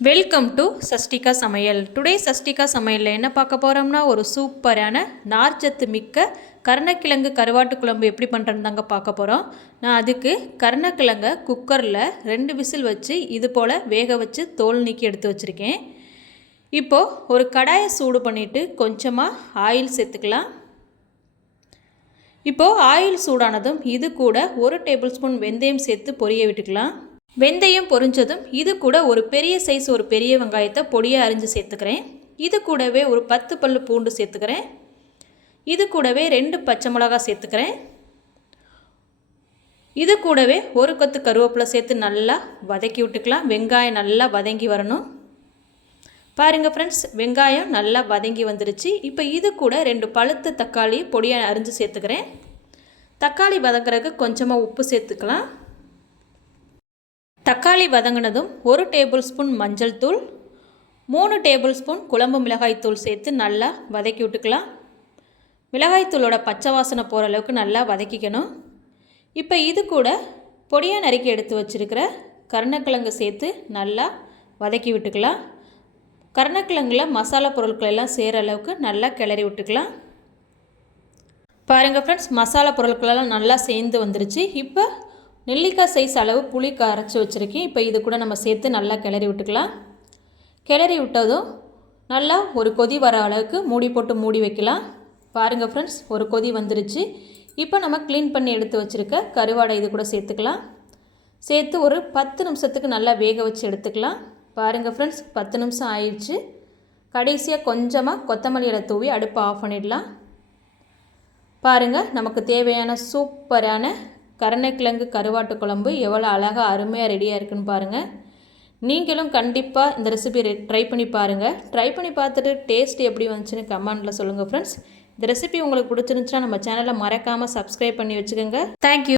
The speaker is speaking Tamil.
வெல்கம் டு சஷ்டிகா சமையல் டுடே சஷ்டிகா சமையலில் என்ன பார்க்க போகிறோம்னா ஒரு சூப்பரான நார்ச்சத்து மிக்க கருணக்கிழங்கு கருவாட்டு குழம்பு எப்படி பண்ணுறதுன்னு தாங்க பார்க்க போகிறோம் நான் அதுக்கு கருணக்கிழங்கை குக்கரில் ரெண்டு விசில் வச்சு இது போல் வேக வச்சு தோல் நீக்கி எடுத்து வச்சுருக்கேன். இப்போது ஒரு கடாயை சூடு பண்ணிவிட்டு கொஞ்சமாக ஆயில் சேர்த்துக்கலாம். இப்போது ஆயில் சூடானதும் இது கூட ஒரு டேபிள் ஸ்பூன் வெந்தயம் சேர்த்து பொரிய விட்டுக்கலாம். வெந்தயம் பொரிஞ்சதும் இது கூட ஒரு பெரிய சைஸ் ஒரு பெரிய வெங்காயத்தை பொடியாக அரிஞ்சு சேர்த்துக்கிறேன். இது கூடவே ஒரு பத்து பல்லு பூண்டு சேர்த்துக்கிறேன். இது கூடவே ரெண்டு பச்சை மிளகா சேர்த்துக்கிறேன். இது கூடவே ஒரு கொத்து கருவேப்பிலை சேர்த்து நல்லா வதக்கி விட்டுக்கலாம். வெங்காயம் நல்லா வதங்கி வரணும். பாருங்கள் ஃப்ரெண்ட்ஸ் வெங்காயம் நல்லா வதங்கி வந்துருச்சு. இப்போ இது கூட ரெண்டு பழுத்த தக்காளி பொடியாக அரிஞ்சு சேர்த்துக்கிறேன். தக்காளி வதங்குறதுக்கு கொஞ்சமாக உப்பு சேர்த்துக்கலாம். தக்காளி வதங்கினதும் ஒரு டேபிள் ஸ்பூன் மஞ்சள் தூள் மூணு டேபிள் ஸ்பூன் குழம்பு மிளகாய் தூள் சேர்த்து நல்லா வதக்கி விட்டுக்கலாம். மிளகாய்த்தூளோட பச்சை வாசனை போகிற அளவுக்கு நல்லா வதக்கிக்கணும். இப்போ இது கூட பொடியாக நறுக்கி எடுத்து வச்சுருக்கிற கருணக்கிழங்கு சேர்த்து நல்லா வதக்கி விட்டுக்கலாம். கருணக்கிழங்கில் மசாலா பொருட்கள் எல்லாம் சேர அளவுக்கு நல்லா கிளறி விட்டுக்கலாம். பாருங்கள் ஃப்ரெண்ட்ஸ் மசாலா பொருட்களெல்லாம் நல்லா சேர்ந்து வந்துருச்சு. இப்போ நெல்லிக்காய் சைஸ் அளவு புளி கரைச்சி வச்சுருக்கேன். இப்போ இது கூட நம்ம சேர்த்து நல்லா கிளறி விட்டுக்கலாம். கிளறி விட்டதும் நல்லா ஒரு கொதி வர அளவுக்கு மூடி போட்டு மூடி வைக்கலாம். பாருங்கள் ஃப்ரெண்ட்ஸ் ஒரு கொதி வந்துருச்சு. இப்போ நம்ம க்ளீன் பண்ணி எடுத்து வச்சுருக்க கருவாடை இது கூட சேர்த்துக்கலாம். சேர்த்து ஒரு பத்து நிமிஷத்துக்கு நல்லா வேக வச்சு எடுத்துக்கலாம். பாருங்கள் ஃப்ரெண்ட்ஸ் பத்து நிமிஷம் ஆயிடுச்சு. கடைசியாக கொஞ்சமாக கொத்தமல்லியில் தூவி அடுப்பை ஆஃப் பண்ணிடலாம். பாருங்கள் நமக்கு தேவையான சூப்பரான கருணைக்கிழங்கு கருவாட்டு குழம்பு எவ்வளோ அழகாக அருமையாக ரெடியாக இருக்குன்னு பாருங்கள் நீங்களும் கண்டிப்பாக இந்த ரெசிபி ட்ரை பண்ணி பாருங்கள் ட்ரை பண்ணி பார்த்துட்டு டேஸ்ட் எப்படி வந்துச்சுன்னு கமெண்ட்டில் சொல்லுங்கள் ஃப்ரெண்ட்ஸ் இந்த ரெசிபி உங்களுக்கு பிடிச்சிருந்துச்சுன்னா நம்ம சேனலை மறக்காமல் சப்ஸ்கிரைப் பண்ணி வச்சுக்கோங்க. தேங்க்யூ